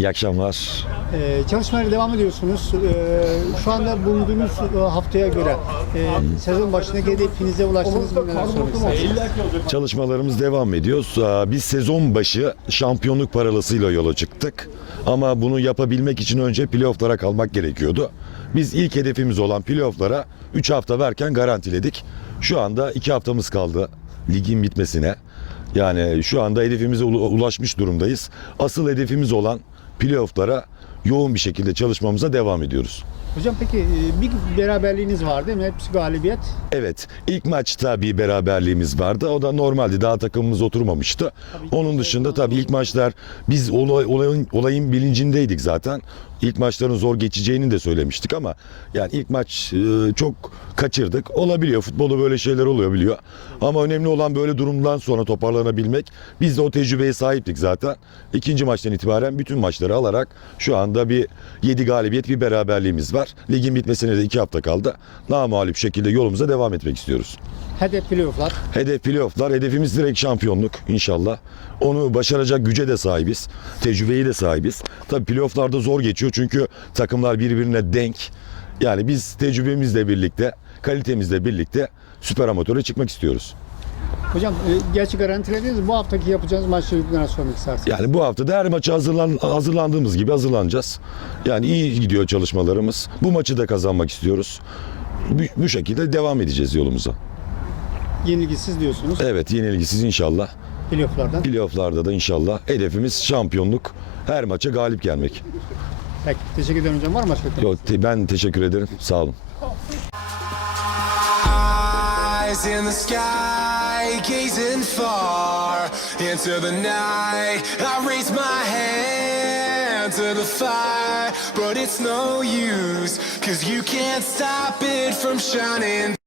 İyi akşamlar. Ee, çalışmalara devam ediyorsunuz. Ee, şu anda bulunduğunuz e, haftaya göre e, sezon başındaki hedefinize ulaştınız mı? Neler sormak istersiniz? Çalışmalarımız devam ediyor. Aa, Biz sezon başı şampiyonluk paralasıyla yola çıktık. Ama bunu yapabilmek için önce playofflara kalmak gerekiyordu. Biz ilk hedefimiz olan playofflara 3 hafta verken garantiledik. Şu anda 2 haftamız kaldı ligin bitmesine. Yani şu anda hedefimize ulaşmış durumdayız. Asıl hedefimiz olan playofflara yoğun bir şekilde çalışmamıza devam ediyoruz. Hocam peki e, bir beraberliğiniz var değil mi? Hepsi galibiyet. Evet, ilk maçta bir beraberliğimiz vardı. O da normaldi. Daha takımımız oturmamıştı. Onun dışında tabii ilk maçlar biz olay, olayın, olayın bilincindeydik zaten. İlk maçların zor geçeceğini de söylemiştik ama yani ilk maç e, çok kaçırdık. Olabiliyor. Futbolda böyle şeyler oluyor biliyor. Ama önemli olan böyle durumdan sonra toparlanabilmek. Biz de o tecrübeye sahiptik zaten. İkinci maçtan itibaren bütün maçları alarak şu anda bir 7 galibiyet bir beraberliğimiz var. Ligin bitmesine de 2 hafta kaldı. Namalip şekilde yolumuza devam etmek istiyoruz. Hedef playofflar. Hedef playofflar, hedefimiz direkt şampiyonluk inşallah. Onu başaracak güce de sahibiz. Tecrübeyi de sahibiz. Tabii playofflarda zor geçiyor çünkü takımlar birbirine denk. Yani biz tecrübemizle birlikte, kalitemizle birlikte süper amatöre çıkmak istiyoruz. Hocam e, gerçi garantilediniz bu haftaki yapacağınız maçları sormak istersiniz? Yani bu hafta da her maça hazırlan, hazırlandığımız gibi hazırlanacağız. Yani iyi gidiyor çalışmalarımız. Bu maçı da kazanmak istiyoruz. Bu, bu şekilde devam edeceğiz yolumuza. Yenilgisiz diyorsunuz Evet yenilgisiz inşallah. playofflardan. Playoff'larda da inşallah hedefimiz şampiyonluk. Her maça galip gelmek. Peki teşekkür ederim hocam. Var mı başka Yok te- ben teşekkür ederim. Sağ olun. Eyes in the sky, gazing far into the night. I raise my hand to the fire, but it's no use, cause you can't stop it from shining.